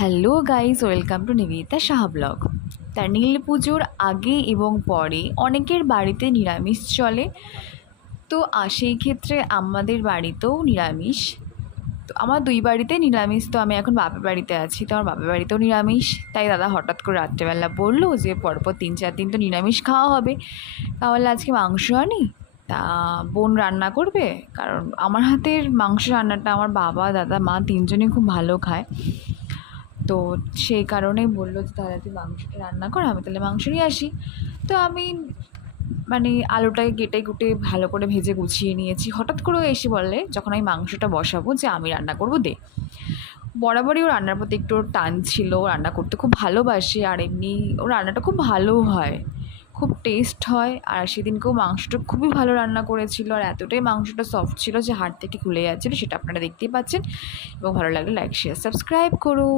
Hello guys, welcome to Nivedita Saha blog. তা নীল পুজোর আগে এবং পরে অনেকের বাড়িতে নিরামিষ চলে, তো সেই ক্ষেত্রে আমাদের বাড়িতেও নিরামিষ। তো আমার দুই বাড়িতে নিরামিষ। তো আমি এখন বাপের বাড়িতে আছি, তো আমার বাপের বাড়িতেও নিরামিষ। তাই দাদা হঠাৎ করে রাত্রেবেলা বললো যে পরপর 3-4 দিন তো নিরামিষ খাওয়া হবে, তাহলে আজকে মাংস আনি। তা বোন রান্না করবে, কারণ আমার হাতের মাংস রান্নাটা আমার বাবা, দাদা, মা তিনজনেই খুব ভালো খায়। তো সেই কারণেই বললো যে তাহলে তুই মাংসটা রান্না কর, আমি তাহলে মাংস নিয়ে আসি। তো আমি আলুটাকে কেটে কুটে ভালো করে ভেজে গুছিয়ে নিয়েছি। হঠাৎ করে ও এসে বললে, যখন আমি মাংসটা বসাবো, যে আমি রান্না করবো দে। বরাবরই ও রান্নার প্রতি একটু ওর টান ছিল, ও রান্না করতে খুব ভালোবাসে, আর এমনি ওর রান্নাটা খুব ভালো হয়, খুব টেস্ট হয়। আর সেদিনকেও মাংসটা খুবই ভালো রান্না করেছিল, আর এতটাই মাংসটা সফট ছিল যে হাড় থেকে খুলে যাচ্ছিলো, সেটা আপনারা দেখতেই পাচ্ছেন। এবং ভালো লাগলে লাইক, শেয়ার, সাবস্ক্রাইব করুন।